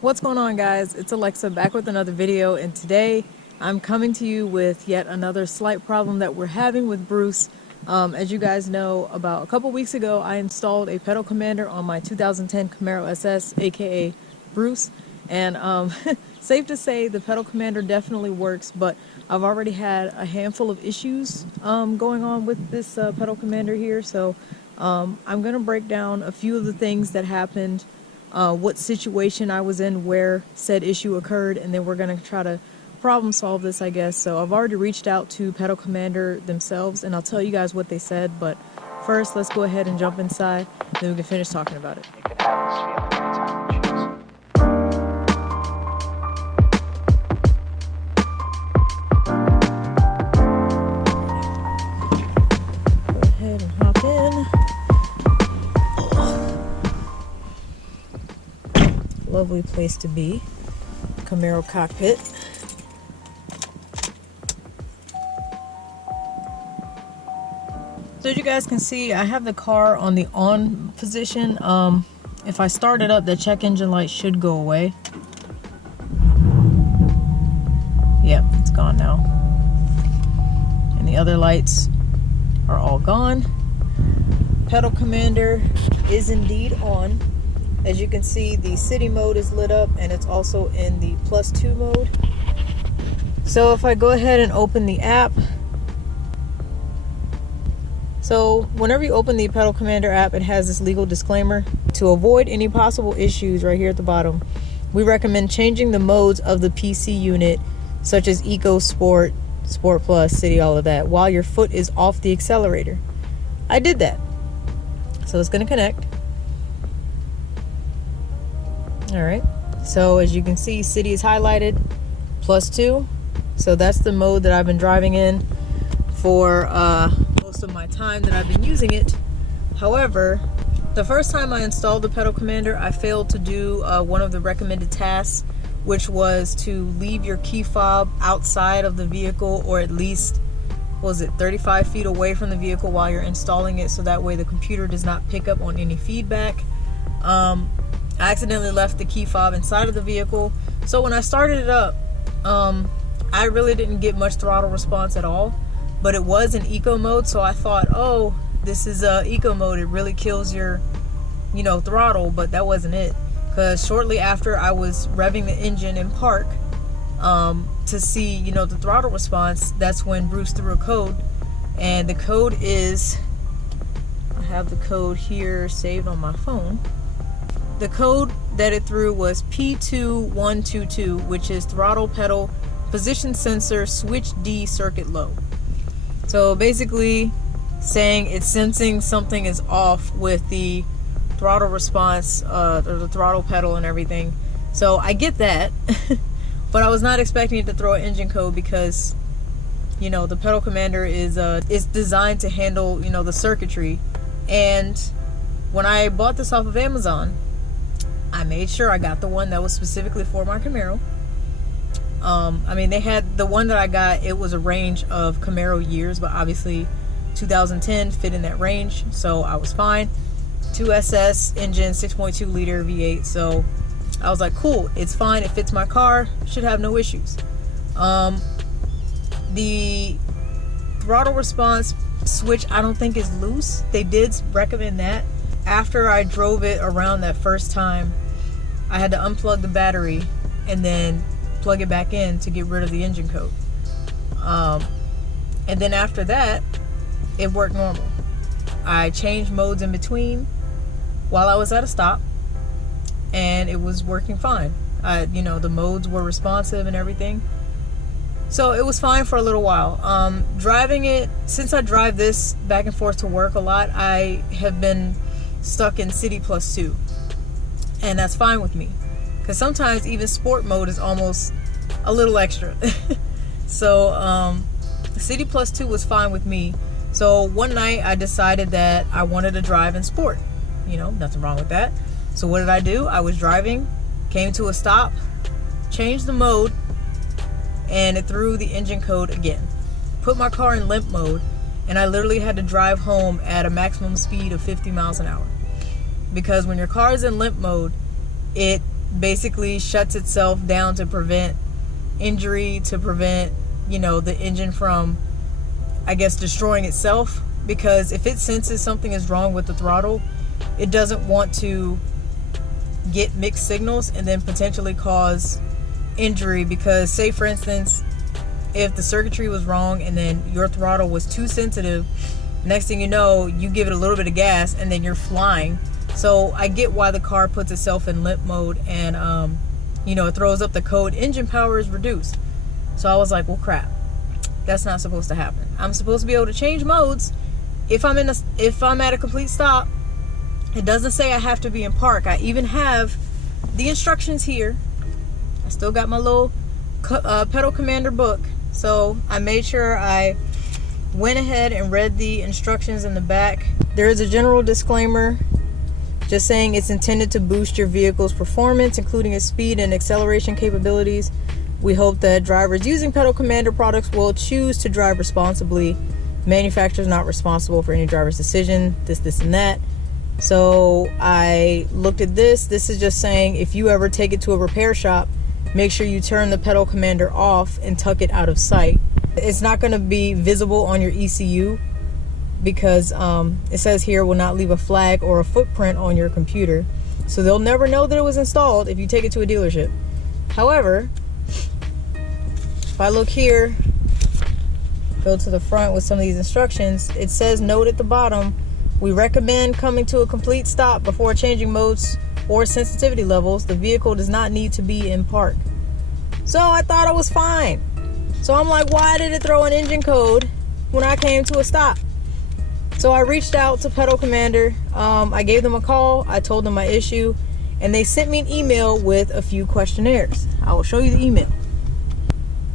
What's going on, guys? It's Alexa back with another video, and today I'm coming to you with yet another slight problem that we're having with Bruce. As you guys know, about a couple weeks ago I installed a pedal commander on my 2010 Camaro SS, aka Bruce, and safe to say the pedal commander definitely works, but I've already had a handful of issues going on with this pedal commander here, so I'm going to break down a few of the things that happened, what situation I was in where said issue occurred, and then we're going to try to problem solve this, I guess. So I've already reached out to Pedal Commander themselves, and I'll tell you guys what they said, but first let's go ahead and jump inside, then we can finish talking about it. You can have this feeling anytime you choose. Go ahead and hop in. Lovely place to be. Camaro cockpit. So as you guys can see, I have the car on the on position. If I start it up, the check engine light should go away. Yep, it's gone now. And the other lights are all gone. Pedal commander is indeed on. As you can see, the city mode is lit up, and it's also in the +2 mode. So if I go ahead and open the app, so whenever you open the Pedal Commander app, it has this legal disclaimer. To avoid any possible issues right here at the bottom, we recommend changing the modes of the PC unit, such as Eco, Sport, Sport Plus, City, all of that, while your foot is off the accelerator. I did that. So it's going to connect. Alright, so as you can see, City is highlighted, +2. So that's the mode that I've been driving in for most of my time that I've been using it. However, the first time I installed the Pedal Commander, I failed to do one of the recommended tasks, which was to leave your key fob outside of the vehicle, or at least, what was it, 35 feet away from the vehicle while you're installing it, so that way the computer does not pick up on any feedback. I accidentally left the key fob inside of the vehicle, so when I started it up, I really didn't get much throttle response at all, but it was in eco mode, so I thought, oh, this is eco mode, it really kills your, throttle, but that wasn't it, because shortly after I was revving the engine in park to see, the throttle response, that's when Bruce threw a code, and the code is, I have the code here saved on my phone. The code that it threw was P2122, which is throttle pedal position sensor switch D circuit low. So basically saying it's sensing something is off with the throttle response, or the throttle pedal and everything. So I get that, but I was not expecting it to throw an engine code because, the Pedal Commander is designed to handle, the circuitry. And when I bought this off of Amazon, I made sure I got the one that was specifically for my Camaro. They had the one that I got, it was a range of Camaro years, but obviously 2010 fit in that range, so I was fine. 2SS engine, 6.2 liter V8, so I was like, cool, it's fine, it fits my car, should have no issues. The throttle response switch, I don't think is loose. They did recommend that. After I drove it around that first time, I had to unplug the battery and then plug it back in to get rid of the engine code. And then after that, it worked normal. I changed modes in between while I was at a stop, and it was working fine. The modes were responsive and everything. So it was fine for a little while. Driving it, since I drive this back and forth to work a lot, I have been stuck in City +2, and that's fine with me, because sometimes even sport mode is almost a little extra. So City +2 was fine with me. So one night I decided that I wanted to drive in sport. Nothing wrong with that. So what did I do? I was driving, came to a stop, changed the mode, and it threw the engine code again. Put my car in limp mode, and I literally had to drive home at a maximum speed of 50 miles an hour. Because when your car is in limp mode, it basically shuts itself down to prevent injury, to prevent, you know, the engine from, I guess, destroying itself. Because if it senses something is wrong with the throttle, it doesn't want to get mixed signals and then potentially cause injury. Because say for instance, if the circuitry was wrong and then your throttle was too sensitive, next thing you know, you give it a little bit of gas and then you're flying. So I get why the car puts itself in limp mode, and you know, it throws up the code engine power is reduced. So I was like, well, crap, that's not supposed to happen. I'm supposed to be able to change modes if I'm at a complete stop. It doesn't say I have to be in park. I even have the instructions here. I still got my little pedal commander book. So I made sure I went ahead and read the instructions in the back. There is a general disclaimer just saying it's intended to boost your vehicle's performance, including its speed and acceleration capabilities. We hope that drivers using Pedal Commander products will choose to drive responsibly. Manufacturer's not responsible for any driver's decision, this, and that. So I looked at this. This is just saying if you ever take it to a repair shop, make sure you turn the Pedal Commander off and tuck it out of sight. It's not going to be visible on your ECU because it says here will not leave a flag or a footprint on your computer. So they'll never know that it was installed if you take it to a dealership. However, if I look here, go to the front with some of these instructions, it says note at the bottom, we recommend coming to a complete stop before changing modes or sensitivity levels. The vehicle does not need to be in park. So I thought I was fine. So I'm like, why did it throw an engine code when I came to a stop? So I reached out to Pedal Commander. I gave them a call. I told them my issue, and they sent me an email with a few questionnaires. I will show you the email.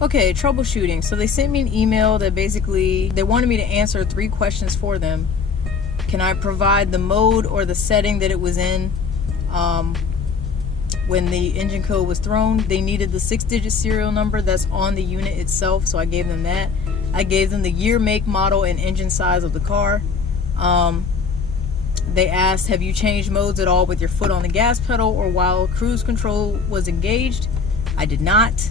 Okay, troubleshooting. So they sent me an email that basically they wanted me to answer 3 questions for them. Can I provide the mode or the setting that it was in when the engine code was thrown? They needed the 6-digit serial number that's on the unit itself, so I gave them that. I gave them the year, make, model, and engine size of the car. They asked, have you changed modes at all with your foot on the gas pedal or while cruise control was engaged? I did not.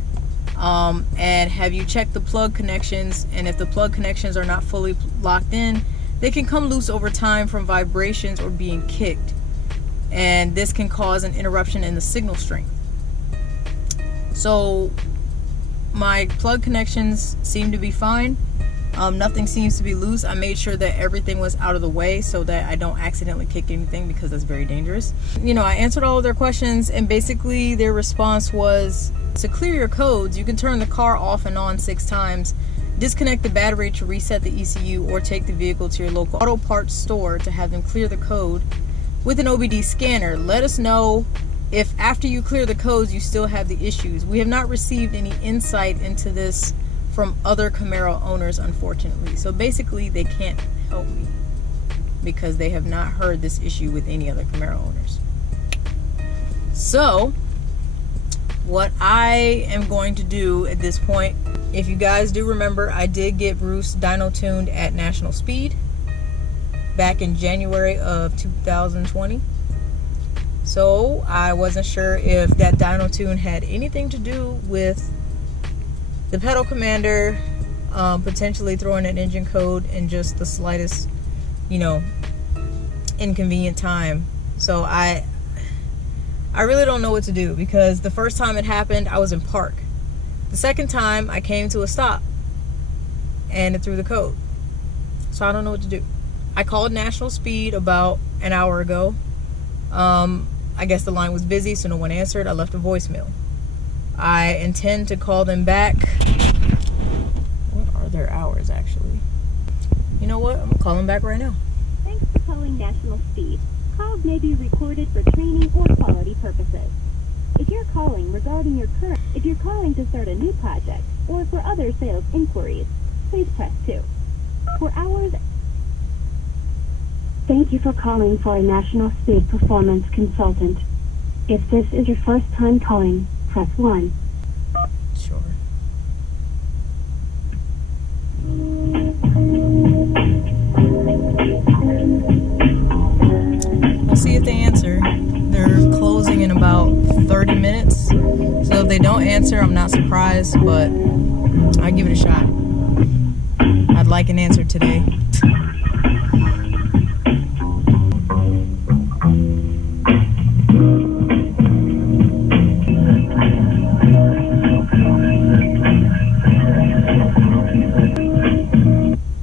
And have you checked the plug connections? And if the plug connections are not fully locked in, they can come loose over time from vibrations or being kicked. And this can cause an interruption in the signal strength. So my plug connections seem to be fine. Nothing seems to be loose. I made sure that everything was out of the way so that I don't accidentally kick anything, because that's very dangerous. You know, I answered all of their questions, and basically their response was, to clear your codes, you can turn the car off and on 6 times, disconnect the battery to reset the ECU, or take the vehicle to your local auto parts store to have them clear the code with an OBD scanner. Let us know if after you clear the codes you still have the issues. We have not received any insight into this from other Camaro owners, unfortunately. So basically they can't help me because they have not heard this issue with any other Camaro owners. So what I am going to do at this point, if you guys do remember, I did get Bruce dyno tuned at National Speed back in January of 2020. So I wasn't sure if that dyno tune had anything to do with the Pedal Commander potentially throwing an engine code in just the slightest, you know, inconvenient time. So I really don't know what to do, because the first time it happened, I was in park. The second time, I came to a stop and it threw the code. So I don't know what to do. I called National Speed about an hour ago. I guess the line was busy, so no one answered. I left a voicemail. I intend to call them back. What are their hours, actually? You know what? I'm gonna call them back right now. Thanks for calling National Speed. Calls may be recorded for training or quality purposes. If you're calling to start a new project or for other sales inquiries, please press 2. For hours, thank you for calling for a National Speed Performance Consultant. If this is your first time calling, press 1. Sure. We'll see if they answer. They're closing in about 30 minutes. So if they don't answer, I'm not surprised, but I give it a shot. I'd like an answer today.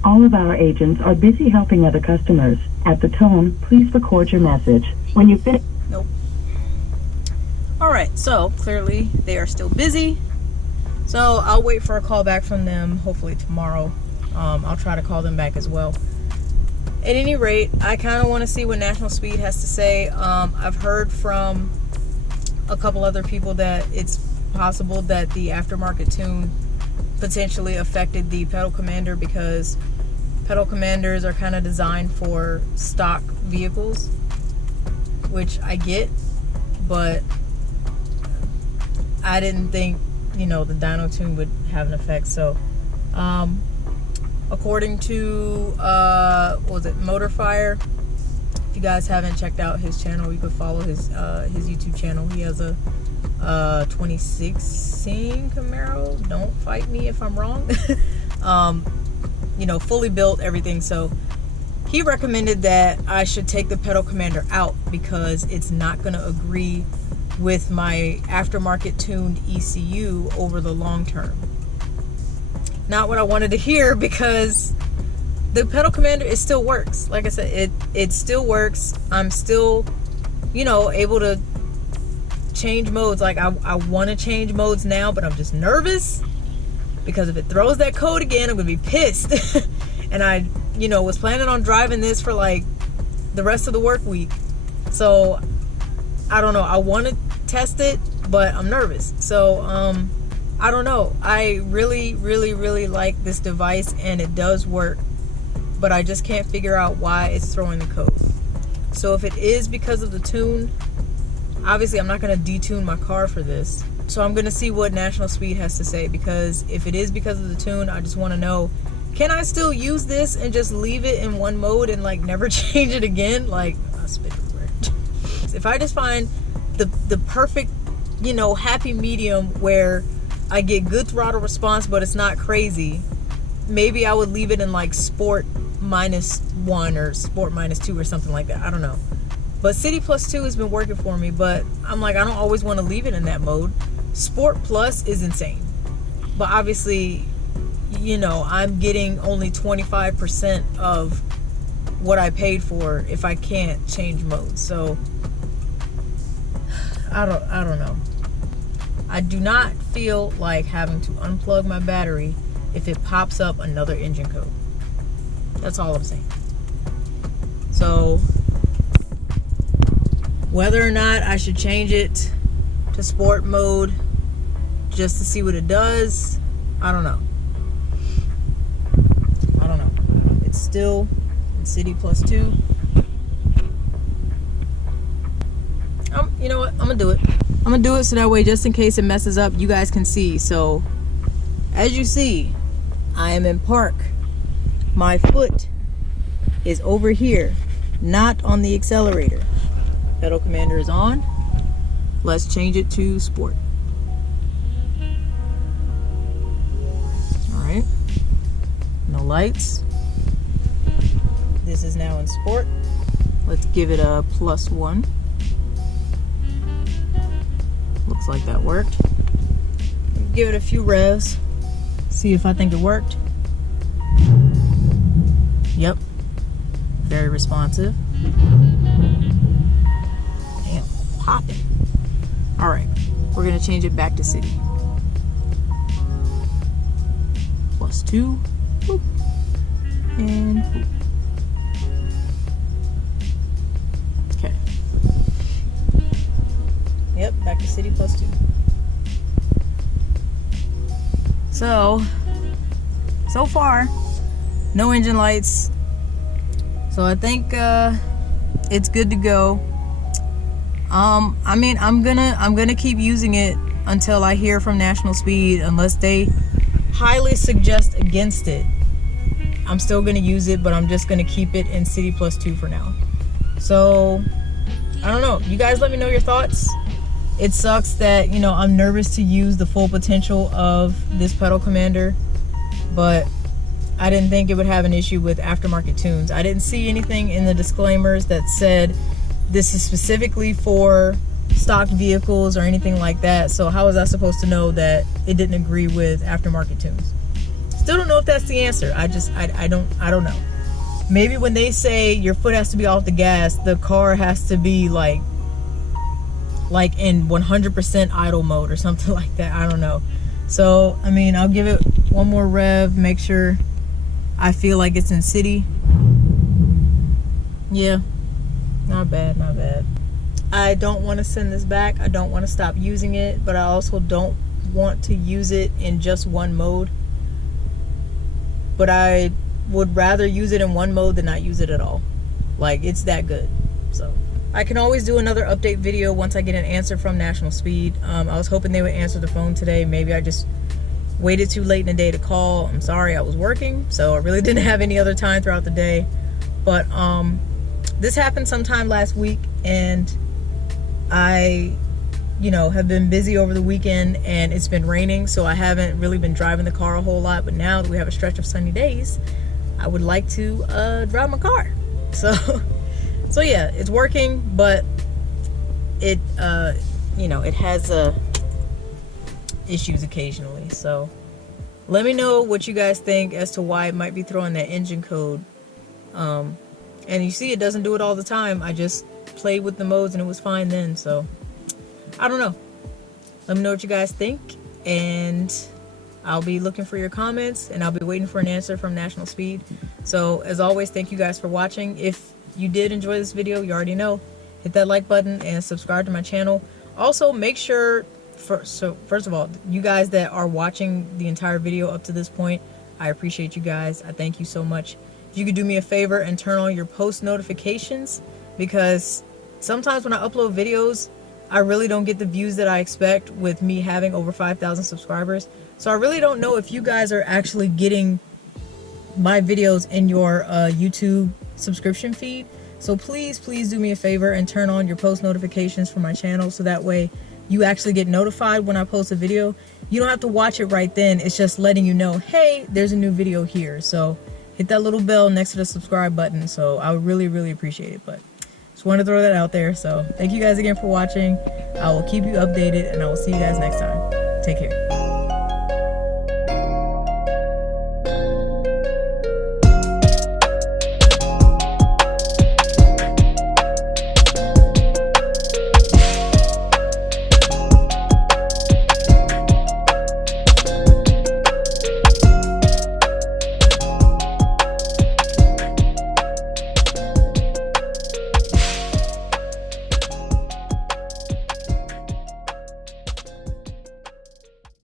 All of our agents are busy helping other customers. At the tone, please record your message. When you finish... Nope. Alright, so clearly they are still busy. So I'll wait for a call back from them, hopefully tomorrow. I'll try to call them back as well. At any rate, I kind of want to see what National Speed has to say. I've heard from a couple other people that it's possible that the aftermarket tune potentially affected the pedal commander, because pedal commanders are kind of designed for stock vehicles, which I get, but I didn't think, you know, the dyno tune would have an effect. So according to what was it, Motorfire, if you guys haven't checked out his channel, you could follow his YouTube channel. He has a 2016 Camaro, don't fight me if I'm wrong. You know, fully built, everything. So he recommended that I should take the pedal commander out because it's not going to agree with my aftermarket tuned ECU over the long term. Not what I wanted to hear, because the pedal commander, it still works. Like I said, it still works. I'm still, you know, able to change modes. Like I want to change modes now, but I'm just nervous because if it throws that code again, I'm gonna be pissed. And I, you know, was planning on driving this for like the rest of the work week. So I don't know. I want to test it, but I'm nervous. So I don't know. I really, really, really like this device, and it does work, but I just can't figure out why it's throwing the code. So if it is because of the tune, obviously I'm not going to detune my car for this. So I'm going to see what National Speed has to say, because if it is because of the tune, I just want to know, can I still use this and just leave it in one mode and like never change it again? Like, I'll spit everywhere. If I just find the perfect, you know, happy medium where I get good throttle response but it's not crazy, maybe I would leave it in like Sport -1 or Sport -2 or something like that. I don't know. But City +2 has been working for me, but I'm like, I don't always want to leave it in that mode. Sport Plus is insane. But obviously, you know, I'm getting only 25% of what I paid for if I can't change modes. So I don't know. I do not feel like having to unplug my battery if it pops up another engine code. That's all I'm saying. So whether or not I should change it to sport mode just to see what it does, I don't know. I don't know. It's still in City +2. You know what? I'm gonna do it. I'm gonna do it so that way, just in case it messes up, you guys can see. So as you see, I am in park. My foot is over here, not on the accelerator. Pedal commander is on. Let's change it to sport. All right. No lights. This is now in sport. Let's give it a +1. Looks like that worked. Give it a few revs. See if I think it worked. Yep. Very responsive. Damn, popping. All right, we're gonna change it back to city. +2. Boop. And boop. Okay. Yep, back to city +2. So far, no engine lights. So I think it's good to go. I mean, I'm gonna keep using it until I hear from National Speed, unless they highly suggest against it. I'm still gonna use it, but I'm just gonna keep it in City +2 for now. So I don't know. You guys let me know your thoughts. It sucks that, you know, I'm nervous to use the full potential of this pedal commander, but I didn't think it would have an issue with aftermarket tunes. I didn't see anything in the disclaimers that said this is specifically for stock vehicles or anything like that. So how was I supposed to know that it didn't agree with aftermarket tunes? Still don't know if that's the answer. I don't know. Maybe when they say your foot has to be off the gas, the car has to be like in 100% idle mode or something like that. I don't know. So, I mean, I'll give it one more rev, make sure I feel like it's in city. Yeah, not bad, not bad. I don't want to send this back. I don't want to stop using it, but I also don't want to use it in just one mode. But I would rather use it in one mode than not use it at all. Like, it's that good. So I can always do another update video once I get an answer from National Speed. I was hoping they would answer the phone today. Maybe I just waited too late in the day to call. I'm sorry, I was working, so I really didn't have any other time throughout the day. But this happened sometime last week, and I, you know, have been busy over the weekend, and it's been raining, so I haven't really been driving the car a whole lot. But now that we have a stretch of sunny days, I would like to drive my car. So yeah, it's working, but it you know, it has issues occasionally. So let me know what you guys think as to why it might be throwing that engine code. And you see, it doesn't do it all the time. I just played with the modes and it was fine then. So I don't know. Let me know what you guys think, and I'll be looking for your comments, and I'll be waiting for an answer from National Speed. So as always, thank you guys for watching. If you did enjoy this video, you already know, hit that like button and subscribe to my channel. Also, make sure, first of all, you guys that are watching the entire video up to this point, I appreciate you guys. I thank you so much. If you could do me a favor and turn on your post notifications, because sometimes when I upload videos, I really don't get the views that I expect with me having over 5,000 subscribers. So I really don't know if you guys are actually getting my videos in your YouTube subscription feed. So please do me a favor and turn on your post notifications for my channel, so that way you actually get notified when I post a video. You don't have to watch it right then. It's just letting you know, hey, there's a new video here. So hit that little bell next to the subscribe button. So I would really appreciate it. But just want to throw that out there. So thank you guys again for watching. I will keep you updated, and I will see you guys next time. Take care.